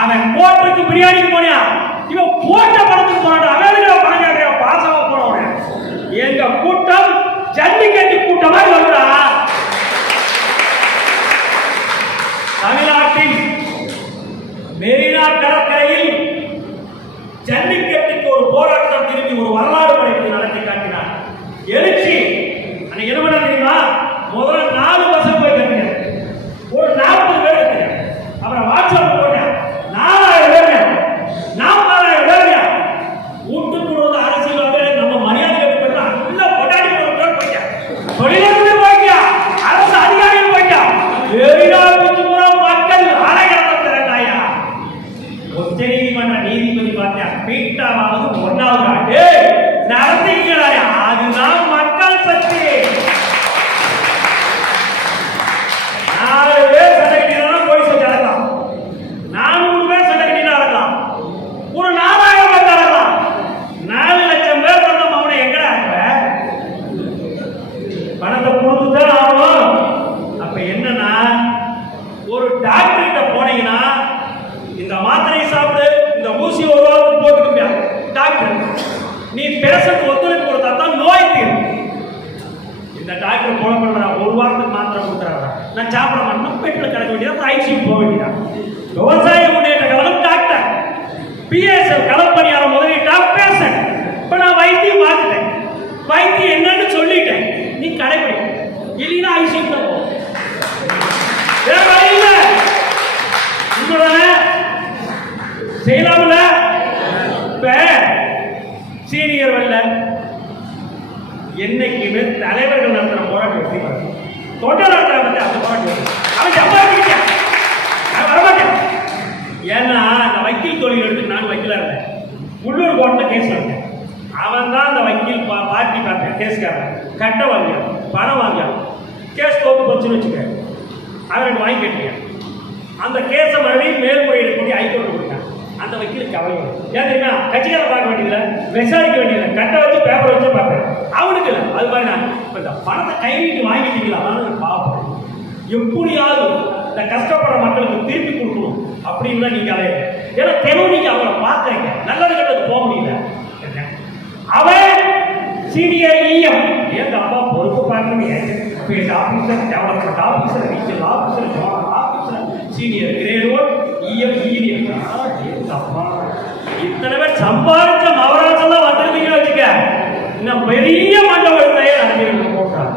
அவன் கோட்டுக்கு பிரியாணிக்கு போனியா, இவன் போட்ட பணத்துக்கு போனான். அமெரிக்கா பணம் கேட்கிற பாசமா போனவன். எங்க கூட்டம் ஜல்லிக்கட்டு கூட்டமா வருடா. தமிழ்நாட்டில் மெரினா கடற்கரையில் ஜல்லிக்கட்டுக்கு ஒரு போராட்டம் திரும்பி ஒரு வரலாறு படைப்பு நடத்தி காட்டினார். எழுச்சி அன்னைக்கு என்ன பண்ண தெரியுமா? முதல்ல 4 பஸ் போய் கட்டினேன், ஒரு 40 பேர் கட்டினேன். அப்புறம் வாட்ஸ்அப் போட்டேன், 4000 பேர், 4000 பேர் வீட்டுக்கு அரசியல் நம்ம மரியாதை கேட்டு இந்த கொண்டாடி போயிட்டேன். தொழிலாளர்கள் போயிட்டா, அரசு அதிகாரிகள் போயிட்டா, மக்கள் அரையாயா. உச்ச நீதிமன்ற நீதிபதி பார்த்தா பீட்டாவது 1வது ஆண்டு நடத்தீங்களா? அதுதான் மக்கள் சக்தி. 4 பேர் சட்டை கட்டினா போய் சொல்லலாம், 400 பேர் சட்டை கட்டினா இருக்கலாம், ஒரு 4000 பேர் தரலாம். 4 லட்சம் பேர் வந்த அவனை எங்கடா இருப்ப? பணத்தை கொடுத்துதான் ஆகணும். அப்ப என்னன்னா, ஒரு டாக்டர் கிட்ட போனீங்கன்னா இந்த மாத்திரை சாப்பிடு, இந்த ஊசி ஒரு வாரத்துக்கு போட்டுக்க டாக்டர், நீ பேஷண்ட் ஒத்துழைப்பு கொடுத்தா தான் நோய் தீரும். இந்த டாக்டர் போன பண்ற 1 வாரத்துக்கு மாத்திரை கொடுத்துறாங்க, நான் சாப்பிட மாட்டேன், பெட்ல கிடக்க வேண்டியது, ஐசியூ போக வேண்டியதான். விவசாய Munnetra Kazhagam doctor, PSL களப்பணியாளர் முதலீட்டா patient. இப்ப நான் வைத்தியம் பார்த்துட்டேன், வைத்தியம் என்னன்னு சொல்லிட்டேன், நீ கடைபிடி, இல்லைன்னா ஐசியூ தான் போகும். வேற வழி இல்ல. செய்யலாம்ல. இப்ப சீனியர் வரல, என்னைக்குமே தலைவர்கள் நடத்துற போராட்டம் வெற்றி பெறும். தொண்டை நடத்துற அந்த போராட்டம் அவன் சம்பாதிக்கிட்டான், நான் வரமாட்டேன். ஏன்னா அந்த வக்கீல் தொழில் எடுத்து நான் வக்கீலா இருந்தேன். உள்ளூர் கோர்ட்ல கேஸ் வந்தேன். அவன் தான் அந்த வக்கீல் பார்ட்டி பார்த்தேன், கேஸ்காரன் கட்ட வாங்கியான், பணம் வாங்கியான். கேஸ் தோத்து போச்சுன்னு வச்சுக்க, அவன் வாங்கி கேட்டீங்க. அந்த கேஸை மறுபடியும் மேல்முறையீடு பண்ணி ஹைகோர்ட் கொடுத்தாங்க. அந்த வக்கீலுக்கு கவலை ஏன் தெரியுமா? கட்சிக்கார பார்க்க வேண்டியதில்லை, விசாரிக்க வேண்டியதில்லை, கட்டை வச்சு பேப்பர் வச்சு பார்ப்பேன். அவனுக்கு இல்லை. அது மாதிரி நான் இப்போ இந்த பணத்தை கை நீட்டி வாங்கிட்டீங்களா பார்ப்பேன். எப்படியாவது இந்த கஷ்டப்படுற மக்களுக்கு திருப்பி கொடுக்கணும் அப்படின்னு நீங்க அதை, ஏன்னா தெருவு நீங்க அவங்கள பார்த்தீங்க, நல்லது கட்டது போக முடியல. அவன் சீனியர் இஎம் எங்க அப்பா பொறுப்பு பார்க்கணும், officer, development officer, regional officer, zonal officer, senior great 1 இஎம் ஈனியர். இத்தனை பேர் சம்பாதிச்ச மவராசெல்லாம் வந்துருந்தீங்கன்னு வச்சுக்க, இன்னும் பெரிய மண்டபத்தையே நடத்தி போட்டாங்க.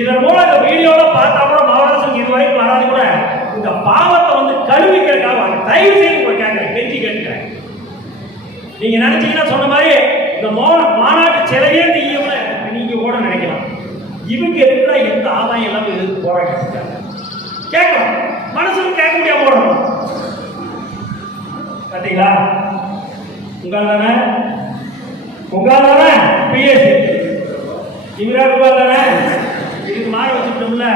இதன் மூலம் இந்த வீடியோல பார்த்தா கூட மவராசன் இதுவரைக்கும் வராது கூட இந்த பாவத்தை கழுவிக்கிறதுக்காக தயவு செய்து ஒரு கேட்கிறேன், கெஞ்சி கேட்கிறேன். நீங்க நினைச்சீங்கன்னா சொன்ன மாதிரி இந்த மாநாட்டு சிலையே இந்த ஈயம்ல இவங்க இருக்கிற எந்த ஆதாயம் இல்லாமல் எதுக்கு போராட்டம் கேட்கலாம், மனசுக்கு கேட்க முடியாம போடணும். பார்த்தீங்களா? உங்கள் தானே பிஎஸ்சி இவரா உங்கள் தானே இதுக்கு மாற வச்சுட்டோம்ல.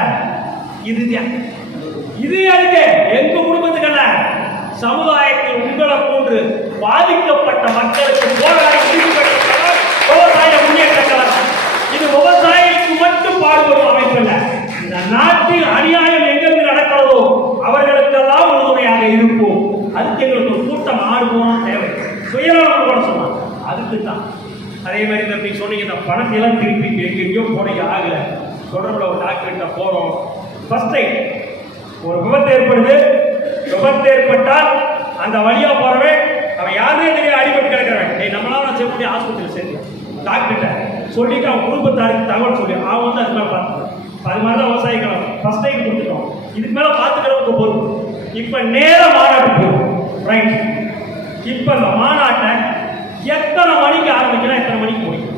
இது அதுக்கு எங்க குடும்பத்துக்கல்ல, சமுதாயத்தில் உங்களை போன்று பாதிக்கப்பட்ட மக்களுக்கு போராடி விவசாய முன்னேற்ற கழகம். இது விவசாயிக்கு மட்டும் பாடுபடும் அமைப்பு அல்ல. இந்த நாட்டில் அநியாயம் எங்கெங்கு நடக்கிறதோ அவர்களுக்கெல்லாம் உறுதுணையாக இருப்போம். அதுக்கு எங்களுக்கு ஒரு கூட்டம் ஆடுவோம் தேவை. சுயநலம் கூட சொன்னாங்க, அதுக்கு தான். அதே மாதிரி தம்பி சொன்னீங்க, இந்த பணத்தையெல்லாம் திருப்பி எங்கெங்கயோ போனீங்க ஆகல. தொடர்பில் ஒரு டாக்டர்கிட்ட போகிறோம். ஃபர்ஸ்ட் டைம் ஒரு விபத்து ஏற்படுது. விபத்து ஏற்பட்டால் அந்த வழியாக போகிறவன் அவன் யாருமே தெரியாது, அடிபட்டு கிடக்கிறவன் நம்மளால செல்லுடைய ஆஸ்பத்திரியில் சேர்த்து டாக்டர்கிட்ட சொல்லிட்டு அவன் குடும்பத்தாருக்கு தகவல் சொல்லி அவன் வந்து அது மேலே பார்த்துக்கலாம். அது மாதிரி தான் விவசாயிகள் ஃபர்ஸ்ட் டைம் கொடுத்துட்டோம். இதுக்கு மேலே பார்த்துக்கிறவங்க பொறுப்பு. இப்போ நேரம் மாநாட்டுக்கு போகும். ரைட். இப்போ இந்த மாநாட்டை எத்தனை மணிக்கு ஆரம்பிக்கலாம், எத்தனை மணிக்கு முடியும்?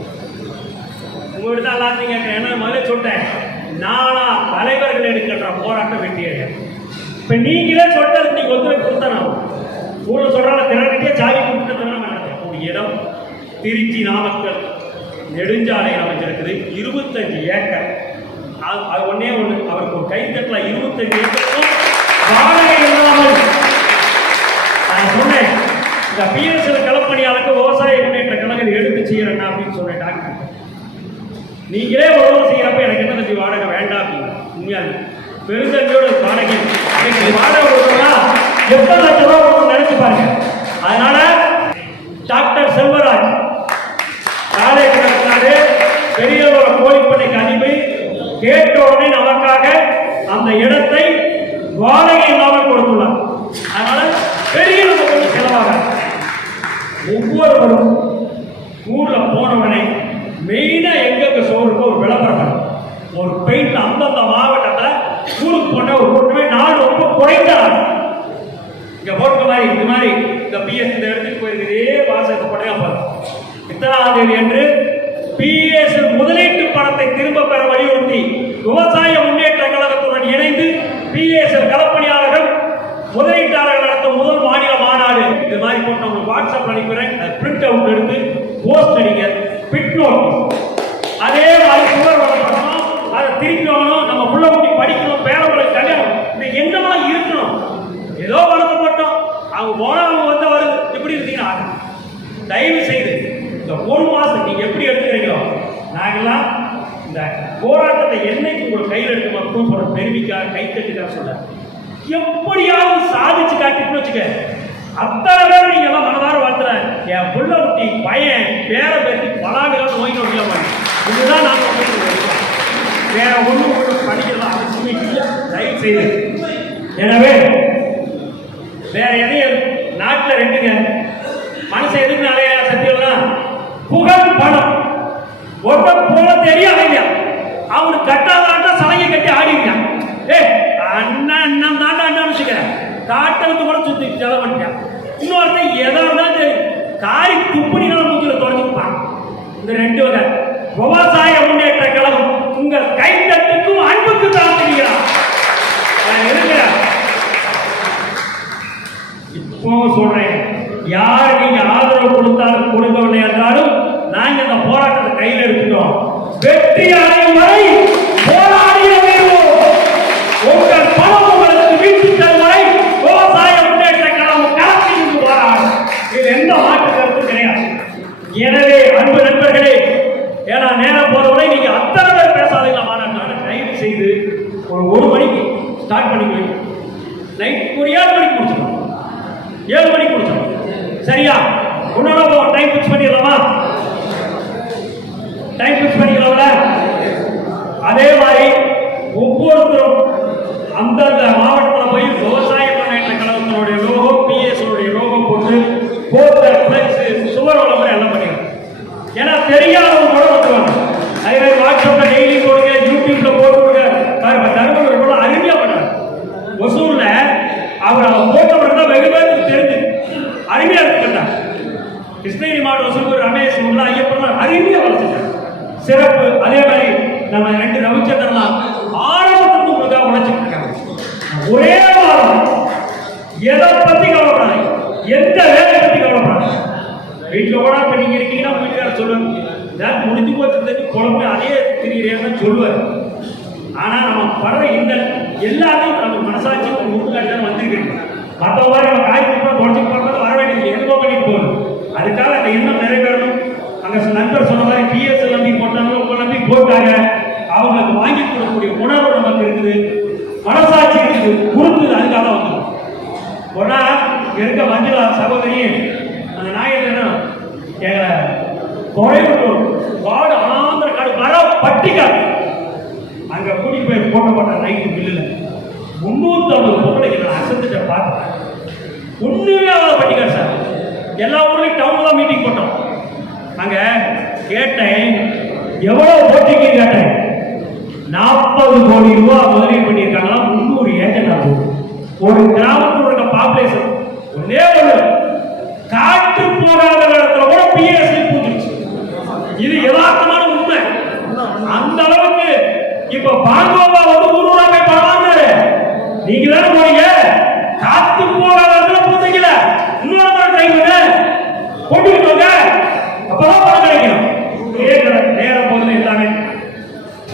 உங்கள்கிட்ட தான் எல்லாத்தையும் கேட்குறேன். என்ன முதல்ல சொல்லிட்டேன், நானா தலைவர்கள் எடுக்கின்ற போராட்டம் வெற்றி அடையாது. இப்போ நீங்களே சொல்லிட்டு அதுக்கு நீங்கள் ஒத்துழைப்பு கொடுத்தானா? ஊரில் சொல்கிறாங்க திறனுக்கே சாவி கொடுத்துட்டு ஒரு இடம் திருச்சி நாமக்கல் நெடுஞ்சாலையில் அமைஞ்சிருக்குது. 25 ஏக்கர். அது ஒன்னே ஒன்று, அவருக்கு ஒரு கைத்தட்டில் 25 ஏக்கருக்கும் வாடகை இல்லாமல். நான் சொன்னேன், இந்த பிஎஸ்எல் களப்பணியாளருக்கு விவசாய முன்னேற்ற கழகம் எடுத்து செய்யறேன்னா அப்படின்னு சொன்னேன் டாக்டர். நீங்களே உதவி செய்யறப்ப எனக்கு என்ன தம்பி வாடகை வேண்டாம் அப்படின்னு. உண்மையாக பெருந்தன்மையோட வாடகை வாடகை கொடுத்தா எத்தனை லட்சம் ரூபாய் நினைச்சு பாருங்க. அதனால டாக்டர் செல்வராஜ் காலேஜ் நடத்தினாரு, பெரியவரோட கோழிப்பண்ணைக்கு அதிபதி கேட்ட உடனே நமக்காக அந்த இடத்தை வாடகை இல்லாமல் கொடுத்துள்ளார். அதனால பெரிய கொஞ்சம் செலவாக ஒவ்வொருவரும் ஊர்ல போனவனே மெயினா எங்க சோறுக்கு ஒரு விளம்பரம், ஒரு பெயிண்ட் அந்தந்த மாவட்டத்தில் ஊருக்கு போன ஒரு கூட்டமே நாடு ரொம்ப குறைந்தார். இங்க போட்ட மாதிரி இந்த மாதிரி இந்த பிஎஸ் இந்த இடத்துக்கு போயிருக்கிறதே வாசகத்தை படையா பாருங்க. இத்தனாம் தேதி என்று பிஎஸ் முதலீட்டு பணத்தை திரும்ப பெற வலியுறுத்தி விவசாய முன்னேற்ற கழகத்துடன் இணைந்து பிஎஸ் களப்பணியாளர்கள் முதலீட்டாளர்கள் நடத்தும் முதல் மாநில மாநாடு. இது மாதிரி போட்டு உங்களுக்கு வாட்ஸ்அப் அனுப்பிடுறேன். பிரிண்ட் அவுட் எடுத்து போஸ்ட் அடிங்க, பிட் நோட். அதே மாதிரி சுவர் வளர்க்கணும், அதை திருப்பி வாங்கணும், நம்ம புள்ள குட்டி படிக்கணும், பேரவங்களை கல்யாணம், இது என்னமா இருக்கணும். ஏதோ வளர்க்க போட்டோம், அவங்க போனவங்க வந்து வருது, இப்படி இருந்தீங்கன்னா தயவு செய்து இந்த ஒரு மாசம் நீங்க எப்படி எடுத்துக்கிறீங்களோ நாங்கெல்லாம் இந்த போராட்டத்தை என்னைக்கு உங்கள் கையில் எடுக்க மட்டும் சொல்ற பெருமிக்காக கைத்தட்டுக்காக சொல்ல எப்படியாவது சாதிச்சு காட்டிட்டு வச்சுக்க. அத்தனை பேர் நீங்க எல்லாம் மனதார வாழ்த்துற என் புள்ள குட்டி பையன் பேர பேருக்கு பலாண்டுகள் நோய் நோக்கியா இதுதான் நாங்கள் வேற ஒன்றும் படிக்கலாம் அவசியமே இல்லை. தயவு செய்து எனவே வேற எதையும் நாட்டில் ரெண்டுங்க மனசை எதுக்கு அலைய சத்தியம்லாம் புகழ் பணம் ஒருத்த போல தெரிய அலையா அவனுக்கு கட்டாதாட்டா சலங்கை கட்டி ஆடிருக்கான். அண்ணன் அண்ணன் தாண்டா அண்ணன் வச்சுக்கிறேன் காட்டலுக்கு கூட சுத்தி செலவு பண்ணிட்டான். இன்னொருத்தன் எதா இருந்தாலும் காரி துப்புனிகளை மூஞ்சில தொடச்சுப்பான். இந்த ரெண்டு வகை விவசாய முன்னேற்ற கழகம் உங்கள் கைத்தட்டுக்கும் அன்புக்கு தான் தெரிகிறான். இப்போ சொல்றேன், யார் நீங்க ஆதரவு கொடுத்தாலும் கொடுக்கவில்லை என்றாலும் நாங்க இந்த போராட்டத்தை கையில் எடுத்துட்டோம். வெற்றி அடையும் வரை போராடிய உங்கள் பணம் உங்களுக்கு வீட்டு தரும் வரை விவசாய முன்னேற்ற கழகம் களத்தில் போராடும். இது எந்த மாற்று கருத்து கிடையாது. எனவே அன்பு நண்பர்களே, ஏன்னா நேரம் போறவரை நீங்க அத்தனை பேர் பேசாதீங்களா மாநாட்டினால தயவு செய்து ஒரு மணிக்கு ஸ்டார்ட் பண்ணிக்குவீங்க, நைட் ஒரு 7 மணிக்கு முடிச்சிடும், 7 மணிக்கு முடிச்சிடும். சரியா? ஒன்னோட டைம் ஃபிக்ஸ் பண்ணிடலாமா? டைம் ஃபிக்ஸ் பண்ணிக்கலாம்ல? அதே மாதிரி ஒவ்வொருத்தரும் அந்தந்த மாவட்டத்தில் போய் விவசாய முன்னேற்ற கழகத்தினுடைய லோகோ பிஎஸ் லோகோ போட்டு போஸ்டர் பிளக்ஸ் சுவர் விளம்பரம் எல்லாம் பண்ணிக்கலாம். ஏன்னா தெரியாதவங்க கூட வந்துருவாங்க. அதே மாதிரி வாட்ஸ்அப்ல டெய்லி போடுங்க, யூடியூப்ல போட்டுருங்க. தருமபுரி கூட அருமையா பண்ணாங்க. ஒசூர்ல அவர் போட்டவர் தான் வெகு பேருக்கு தெரிஞ்சு அருமையா இருக்கின்றார். கிருஷ்ணகிரி மாவட்டம் ஒசூர் ரமேஷ் ஐயப்பன் அருமையா வளர்த்துட்டார். சிறப்பு. அதே மாதிரி நம்ம 2 ரவிச்சந்திரலாம் ஆரம்பத்துக்கு உங்களுக்காக உழைச்சிட்டு இருக்காங்க. ஒரே வாரம் எதை பத்தி கவலைப்படாங்க, எந்த வேலையை பத்தி கவலைப்படாங்க. வீட்டில் கூட இப்போ நீங்கள் இருக்கீங்கன்னா வீட்டுக்காரர் சொல்லுவாங்க, ஏதாவது முடிஞ்சு போச்சுன்னு குழம்பு அதே திரியிறேன்னு சொல்லுவார். ஆனால் நம்ம படுற இந்த எல்லாத்தையும் நம்ம மனசாட்சி முழுக்காட்டி தான் வந்திருக்கிறீங்க. மற்ற மாதிரி நம்ம காய் கொடுப்போம் தொடச்சி போகிறது வர வேண்டியது எதுவோ பண்ணிட்டு போகணும். அதுக்காக அந்த எண்ணம் நிறைவேறணும். அங்கே நண்பர் சொன்ன மாதிரி பிஎஸ் நம்பி போட்டாங்க, உங்களை நம்பி போட்டாங்க, அவங்களுக்கு வாங்கி கொடுக்கக்கூடிய உணர்வு நமக்கு இருக்குது, மனசாட்சி இருக்குது, கொடுத்து அதுக்காக வந்துடும். ஒரு நாள் இருக்க மஞ்சளா சகோதரி அந்த நாயகன் எங்களை குறைவுட்டோம் காடு ஆந்திர காடு வர பட்டிக்காடு அங்கே கூட்டிட்டு போய் போட்ட நைட்டு பில்லில் 350 பொருளைக்கு நான் அசந்துட்ட பார்த்தேன். ஒன்றுமே அவ்வளோ பட்டிக்காடு சார். எல்லா ஊர்லேயும் டவுன் தான் மீட்டிங் போட்டோம். அங்கே கேட்டேன் எவ்வளோ போட்டிக்கு கேட்டேன். 40 கோடி ரூபா முதலீடு பண்ணியிருக்காங்களா. 300 ஏக்கர் ஆகும். ஒரு கிராமத்தில் இருக்க பாப்புலேஷன் ஒன்னே ஒன்று காட்டு போகாத இடத்துல கூட பிஎஸ்சி பூந்துருச்சு. இது யதார்த்தமான உண்மை. அந்த அளவுக்கு இப்ப பாங்கோவா வந்து ஊரூரா போய் பரவாயில்ல. நீங்க தானே போறீங்க, காத்து போகாத இடத்துல பூந்தீங்கல, இன்னொரு முறை ட்ரை பண்ண போட்டுக்கிட்டு வாங்க, அப்பதான் பணம் கிடைக்கும். நேரம் போதுல எல்லாமே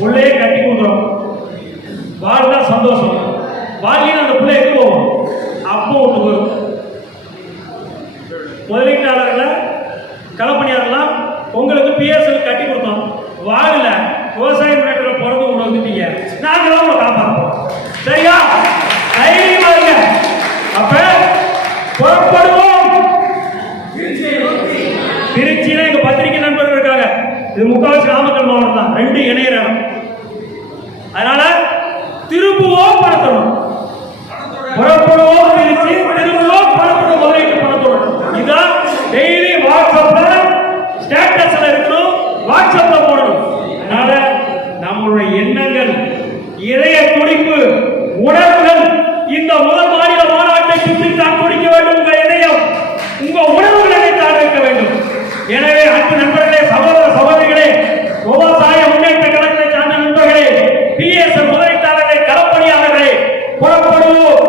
உள்ளே கட்டி கொடுக்குறோம். வாழ்ந்தா சந்தோஷம், வாழ்க்கையில் அந்த பிள்ளை எது போகும் அப்போ விட்டு வரும். முதலீட்டாளர்கள் களப்பணியாளர்லாம் உங்களுக்கு பிஎஸ்எல் கட்டி கொடுத்தோம். வாழல விவசாய முன்னேற்றம் பிறந்து உங்களை வந்துட்டீங்க, நாங்கள் தான் உங்களை காப்பாற்றுவோம். சரியா? தைரியமா இருங்க. அப்ப புறப்படுவோம். திருச்சியில எங்க பத்திரிகை நண்பர்கள் இருக்காங்க. இது முக்காவாசி நாமக்கல் மாவட்டம் தான், 2 இணையர் இடம். அதனால திரும்புவோம் பணத்தோடும், புறப்படுவோம் திருச்சி, திரும்புவோம் பணத்தோடு முதலீட்டு பணத்தோடு. இதுதான் டெய்லி வாட்ஸ்அப்ல ஸ்டேட்டஸ்ல இருக்கணும், வாட்ஸ்அப்ல போடணும். அதனால நம்மளுடைய எண்ணங்கள், இதய துடிப்பு, உணர்வுகள் இந்த முதல் மாநில மாநாட்டை சுற்றி தான் துடிக்க வேண்டும். உங்க இதயம், உங்க உணர்வுகளை தான் வைக்க வேண்டும். எனவே அன்பு நண்பர்களே, சகோதர சகோதரிகளே, விவசாய முன்னேற்ற கழகத்தை சார்ந்த நண்பர்களே, பிஎஸ்எல் முதலீட்டாளர்களே, களப்பணியாளர்களே, புறப்படுவோம்,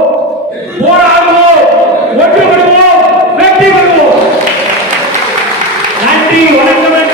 போராடுவோம், ஒன்றுபடுவோம், வெற்றி பெறுவோம். நன்றி, வணக்கம்.